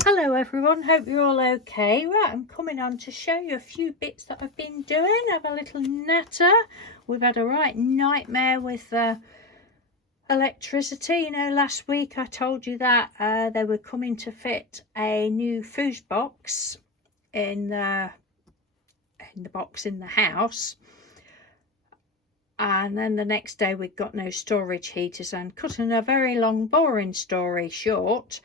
Hello everyone, hope you're all okay. Right, I'm coming on to show you a few bits that I've been doing. I have a little natter. We've had a right nightmare with electricity. You know, last week I told you that they were coming to fit a new fuse box in the box in the house. And then the next day we got no storage heaters, and cutting a very long boring story short,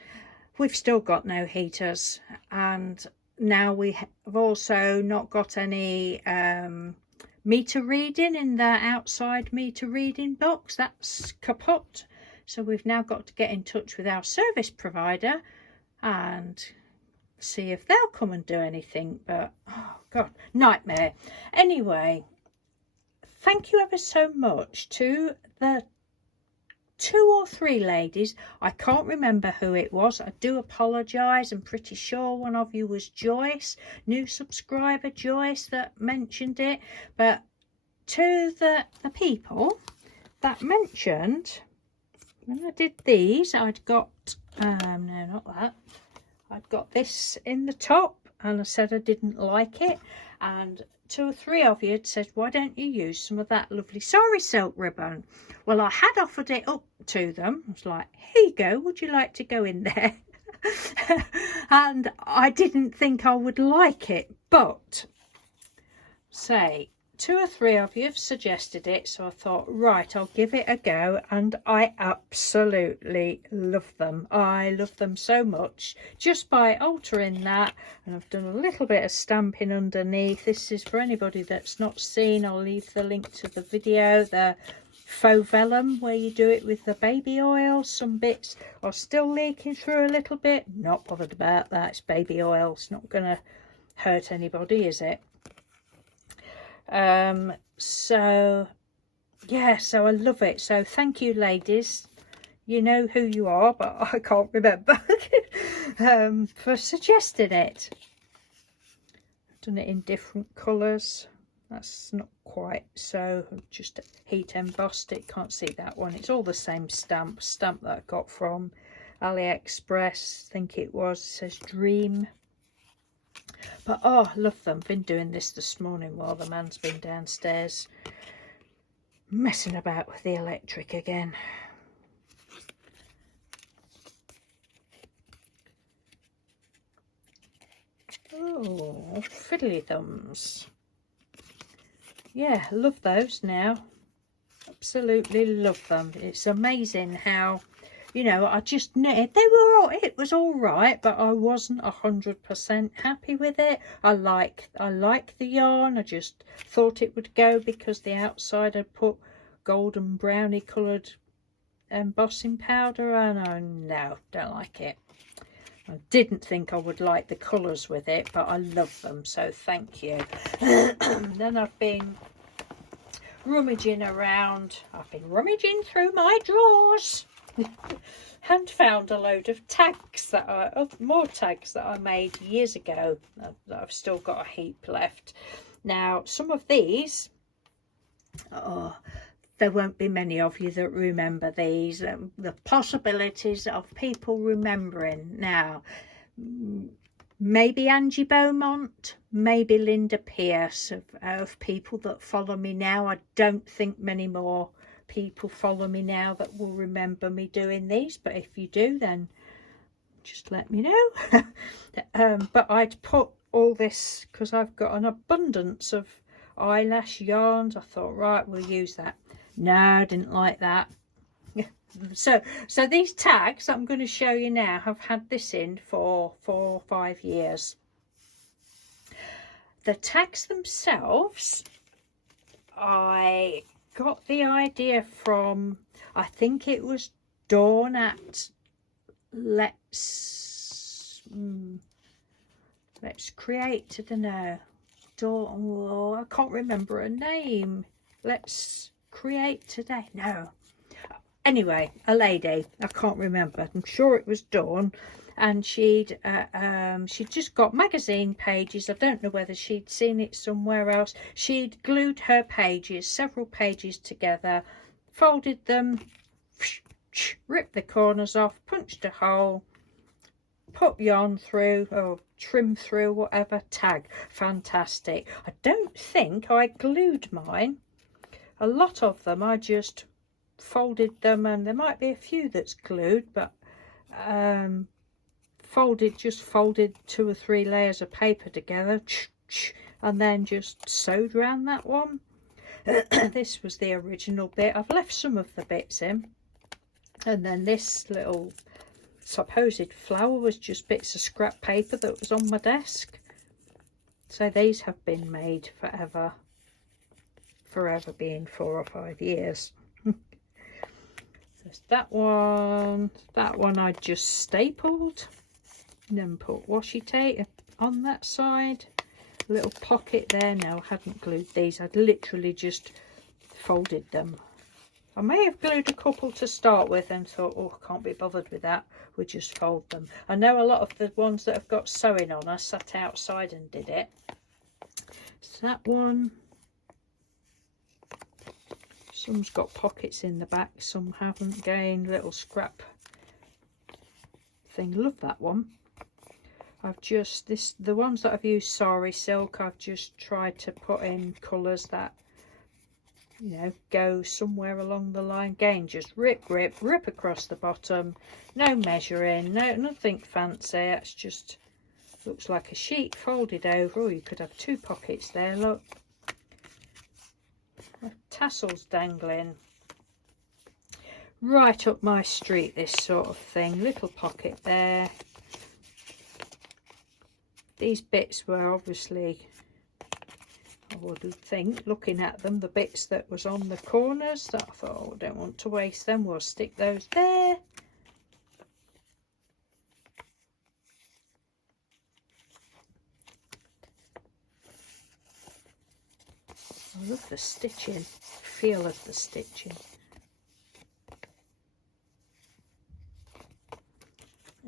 we've still got no heaters, and now we have also not got any meter reading in the outside meter reading box. That's kaput. So we've now got to get in touch with our service provider and see if they'll come and do anything. But oh god, nightmare. Anyway, thank you ever so much to the 2 or 3 ladies. I can't remember who it was. I do apologise. I'm pretty sure one of you was Joyce, new subscriber Joyce, that mentioned it. But to the people that mentioned, when I did these, I'd got no, not that, I'd got this in the top, and I said I didn't like it, and 2 or 3 of you had said, why don't you use some of that lovely sari silk ribbon? Well, I had offered it up to them. I was like, here you go, would you like to go in there? And I didn't think I would like it, but say 2 or 3 of you have suggested it, so I thought, right, I'll give it a go, and I absolutely love them. I love them so much just by altering that, and I've done a little bit of stamping underneath. This is for anybody that's not seen. I'll leave the link to the video, the faux vellum, where you do it with the baby oil. Some bits are still leaking through a little bit. Not bothered about that. It's baby oil. It's not gonna hurt anybody, is it? So yeah, so I love it. So thank you, ladies. You know who you are, but I can't remember. For suggesting it. I've done it in different colours. That's not quite so. I've just heat embossed it. Can't see that one. It's all the same stamp that I got from AliExpress. I think it was. It says Dream. But oh, I love them. Been doing this morning while the man's been downstairs messing about with the electric again. Oh, fiddly thumbs. Yeah, love those now. Absolutely love them. It's amazing how, you know, I just knew it was all right, but I wasn't 100% happy with it. I like the yarn. I just thought it would go because the outside had put golden brownie coloured embossing powder, and I no, don't like it. I didn't think I would like the colours with it, but I love them, so thank you. Then I've been rummaging around. I've been rummaging through my drawers and found a load of tags more tags that I made years ago that I've still got a heap left. Now, some of these, there won't be many of you that remember these. The possibilities of people remembering now. Maybe Angie Beaumont, maybe Linda Pierce, of people that follow me now. I don't think many more people follow me now that will remember me doing these, but if you do, then just let me know. But I'd put all this because I've got an abundance of eyelash yarns. I thought, right, we'll use that. No, I didn't like that. So these tags that I'm going to show you now have had this in for 4 or 5 years. The tags themselves, I got the idea from, I think it was Dawn at Let's Create, I don't know, Dawn, oh, I can't remember her name. Let's Create Today, no. Anyway, a lady, I can't remember. I'm sure it was Dawn, and she'd just got magazine pages. I don't know whether she'd seen it somewhere else. She'd glued her pages, several pages together, folded them, ripped the corners off, punched a hole, put yarn through or trim through, whatever, tag. Fantastic. I don't think I glued mine. A lot of them I just folded them, and there might be a few that's glued, but just folded 2 or 3 layers of paper together and then just sewed around that one. This was the original bit. I've left some of the bits in, and then this little supposed flower was just bits of scrap paper that was on my desk. So these have been made forever being 4 or 5 years. There's that one I just stapled and then put washi tape on that side. Little pocket there. No, I hadn't glued these. I'd literally just folded them. I may have glued a couple to start with and thought, oh, I can't be bothered with that, we'll just fold them. I know a lot of the ones that have got sewing on, I sat outside and did it. So that one, some's got pockets in the back, some haven't. Again, little scrap thing. Love that one. I've just, the ones that I've used sari silk, I've just tried to put in colours that, you know, go somewhere along the line. Again, just rip across the bottom. No measuring, nothing fancy. It's just looks like a sheet folded over. Or you could have 2 pockets there, look. Tassels dangling. Right up my street, this sort of thing. Little pocket there. These bits were obviously, I would think, looking at them, the bits that was on the corners that I thought, oh, I don't want to waste them, we'll stick those there. I love the stitching, feel of the stitching.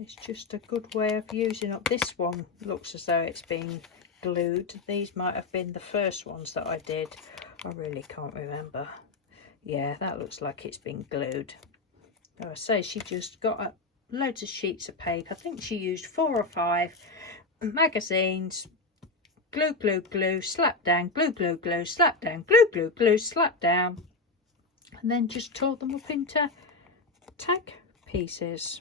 It's just a good way of using up. This one looks as though it's been glued. These might have been the first ones that I did. I really can't remember. Yeah, that looks like it's been glued. Like I say, she just got loads of sheets of paper. I think she used 4 or 5 magazines. Glue, slap down, glue, slap down, glue, slap down. And then just tore them up into tag pieces.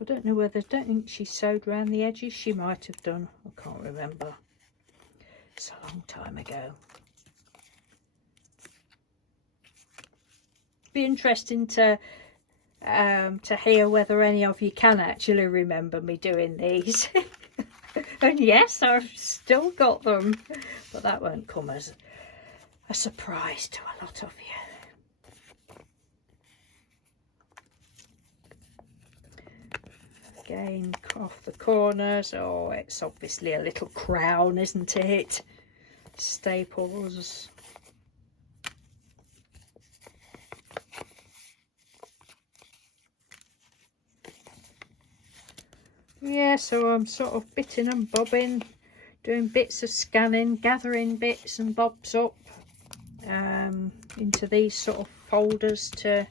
I don't know whether, I don't think she sewed around the edges. She might have done. I can't remember. It's a long time ago. Be interesting to hear whether any of you can actually remember me doing these. And yes, I've still got them, but that won't come as a surprise to a lot of you. Again, off the corners. Oh, it's obviously a little crown, isn't it? Staples. Yeah, so I'm sort of bitting and bobbing, doing bits of scanning, gathering bits and bobs up into these sort of folders to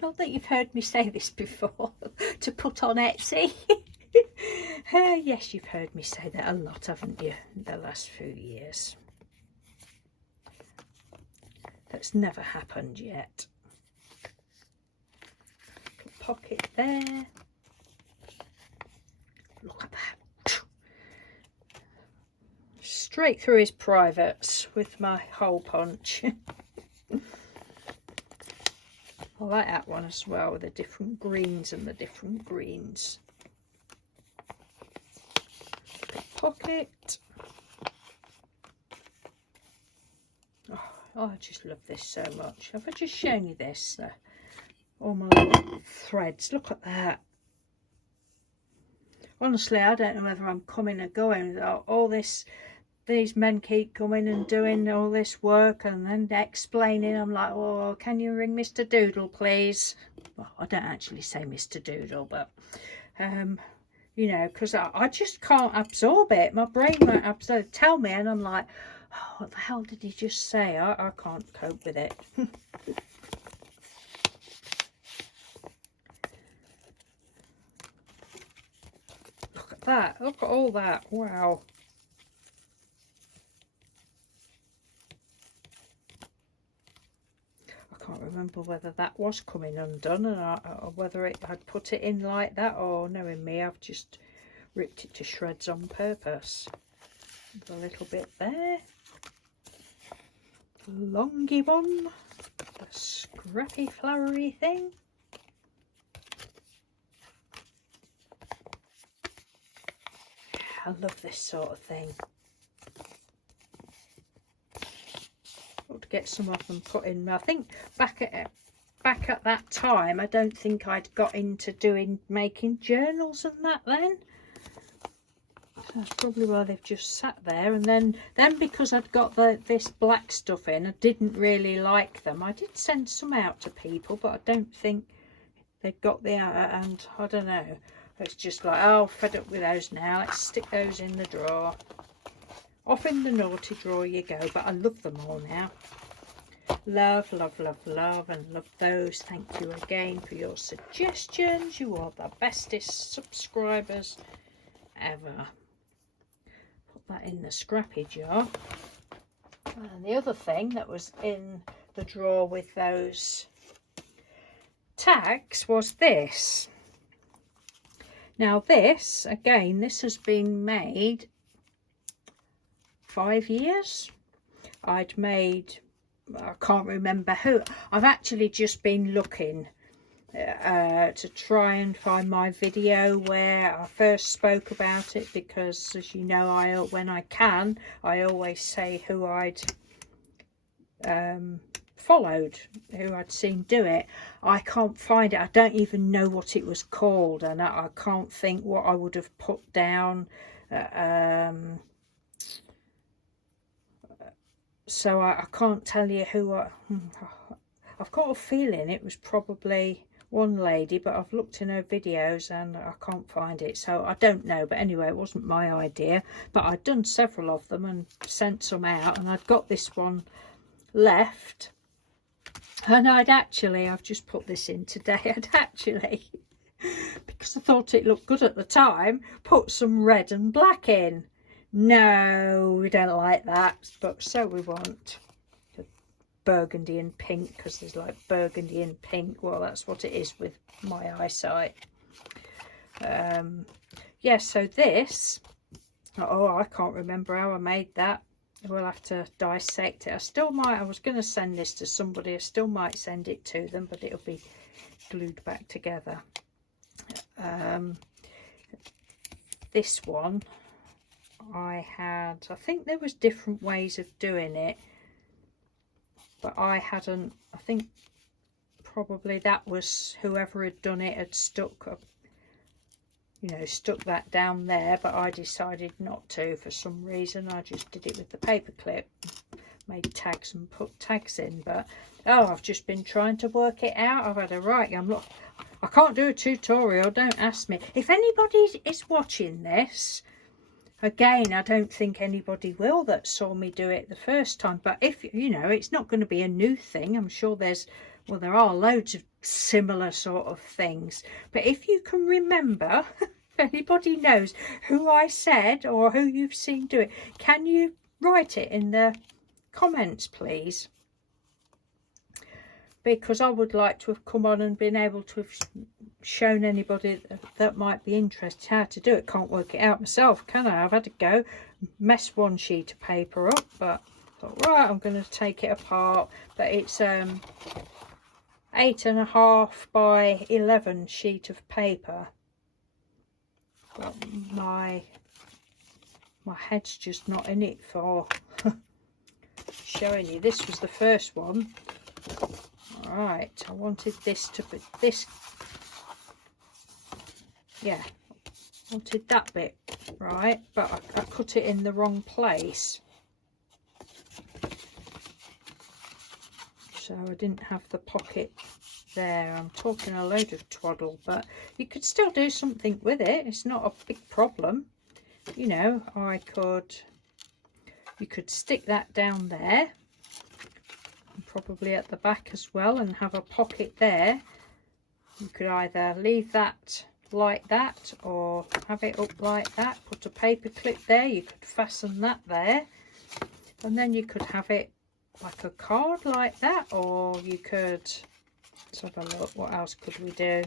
not that you've heard me say this before, to put on Etsy. Yes, you've heard me say that a lot, haven't you, in the last few years. That's never happened yet. Little pocket there. Look at that. Straight through his privates with my hole punch. I like that one as well, with the different greens and the different greens. Pocket. Oh, I just love this so much. Have I just shown you this? All my little threads. Look at that. Honestly, I don't know whether I'm coming or going. All this, these men keep coming and doing all this work and then explaining. I'm like, oh, can you ring Mr. Doodle, please? Well, I don't actually say Mr. Doodle, but you know, because I just can't absorb it. My brain won't absorb. Tell me, and I'm like, oh, what the hell did he just say? I can't cope with it. that. Look at all that. Wow. I can't remember whether that was coming undone or whether I'd put it in like that, or knowing me, I've just ripped it to shreds on purpose. A little bit there. Longy one. A scrappy flowery thing. I love this sort of thing. Ought to get some of them put in. I think back at that time, I don't think I'd got into making journals and that then. So that's probably why they've just sat there. And then because I'd got this black stuff in, I didn't really like them. I did send some out to people, but I don't think they'd got the and I don't know. It's just like, oh, fed up with those now. Let's stick those in the drawer. Off in the naughty drawer you go. But I love them all now. Love, love, love, love, and love those. Thank you again for your suggestions. You are the bestest subscribers ever. Put that in the scrappy jar. And the other thing that was in the drawer with those tags was this. Now this, again, this has been made 5 years. I'd made, I can't remember who. I've actually just been looking to try and find my video where I first spoke about it, because as you know, when I can, I always say who I'd followed, who I'd seen do it. I can't find it. I don't even know what it was called, and I can't think what I would have put down. So I can't tell you who. I've got a feeling it was probably one lady, but I've looked in her videos and I can't find it, so I don't know. But anyway, it wasn't my idea, but I'd done several of them and sent some out, and I'd got this one left. And I've just put this in today, I'd actually, because I thought it looked good at the time, put some red and black in. No, we don't like that, but so we want the burgundy and pink, because there's like burgundy and pink. Well, that's what it is with my eyesight. Yeah, so this, oh, I can't remember how I made that. We'll have to dissect it. I was going to send this to somebody. I still might send it to them, but it'll be glued back together. This one, I think there was different ways of doing it, but I think probably that was whoever had done it had stuck that down there, but I decided not to for some reason. I just did it with the paper clip, made tags and put tags in. But I've just been trying to work it out. I've had a right, I can't do a tutorial, don't ask me. If anybody is watching this, again, I don't think anybody will that saw me do it the first time, but if it's not going to be a new thing. I'm sure there are loads of similar sort of things, but if you can remember, if anybody knows who I said or who you've seen do it, can you write it in the comments, please? Because I would like to have come on and been able to have shown anybody that might be interested how to do it. Can't work it out myself, can I? I've had to go mess one sheet of paper up, but I thought, right, I'm going to take it apart. But it's 8.5 by 11 sheet of paper. But my head's just not in it for showing you. This was the first one. Right, I wanted this to be this. Yeah, wanted that bit right, but I cut it in the wrong place. So I didn't have the pocket there. I'm talking a load of twaddle, but you could still do something with it. It's not a big problem. You could stick that down there, and probably at the back as well, and have a pocket there. You could either leave that like that, or have it up like that. Put a paper clip there, you could fasten that there, and then you could have it like a card like that, or you could, let's have a look, what else could we do?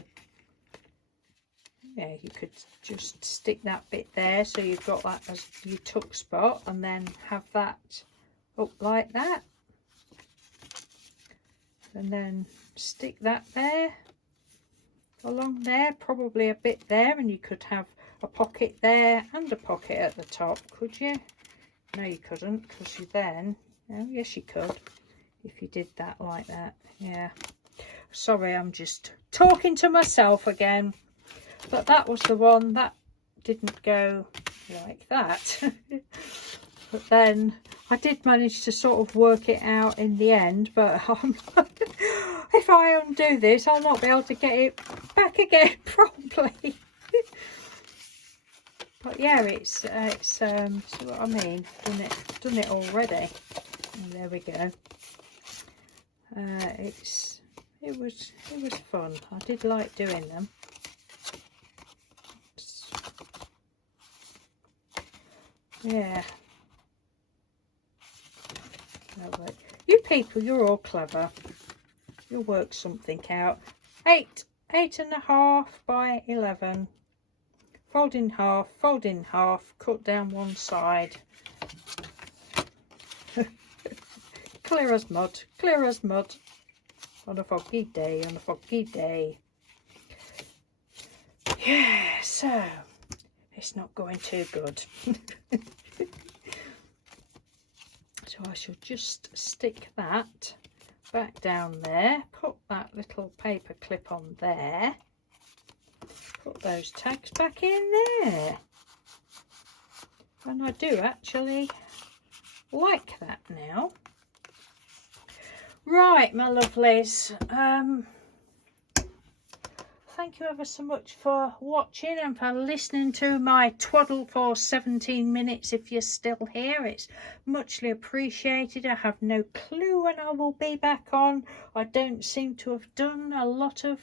Yeah, you could just stick that bit there so you've got that as your tuck spot, and then have that up like that, and then stick that there along there, probably a bit there, and you could have a pocket there and a pocket at the top, could you? No, you couldn't, because you then, oh yes you could, if you did that like that. Yeah, sorry, I'm just talking to myself again. But that was the one that didn't go like that. But then I did manage to sort of work it out in the end, but if I undo this, I'll not be able to get it back again properly. But yeah, it's see what I mean, done it already. And there we go. It was fun. I did like doing them. Yeah. No, you people, you're all clever. You'll work something out. 8.5 by 11. Fold in half, cut down one side. Clear as mud, clear as mud. On a foggy day, on a foggy day. Yeah, so it's not going too good. So I shall just stick that back down there, put that little paper clip on there, put those tags back in there, and I do actually like that now. Right, my lovelies, thank you ever so much for watching and for listening to my twaddle for 17 minutes. If you're still here, it's muchly appreciated. I have no clue when I will be back on. I don't seem to have done a lot of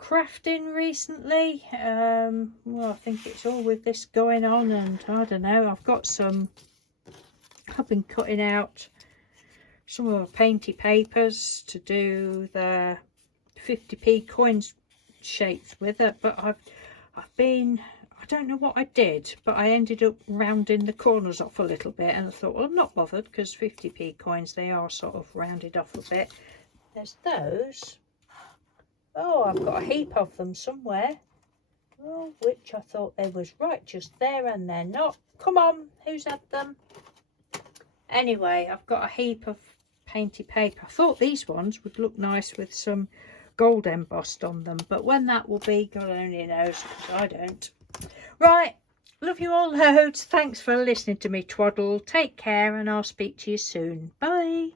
crafting recently. Well, I think it's all with this going on, and I don't know, I've been cutting out some of the Painty papers to do the 50p coins shapes with it, but I don't know what I did, but I ended up rounding the corners off a little bit, and I thought, well, I'm not bothered, because 50p coins, they are sort of rounded off a bit. There's those. Oh, I've got a heap of them somewhere. Oh, which I thought they was right just there, and they're not. Come on, who's had them? Anyway, I've got a heap of Painty paper. I thought these ones would look nice with some gold embossed on them, but when that will be, God only knows, because I don't. Right, love you all loads. Thanks for listening to me twaddle. Take care, and I'll speak to you soon. Bye.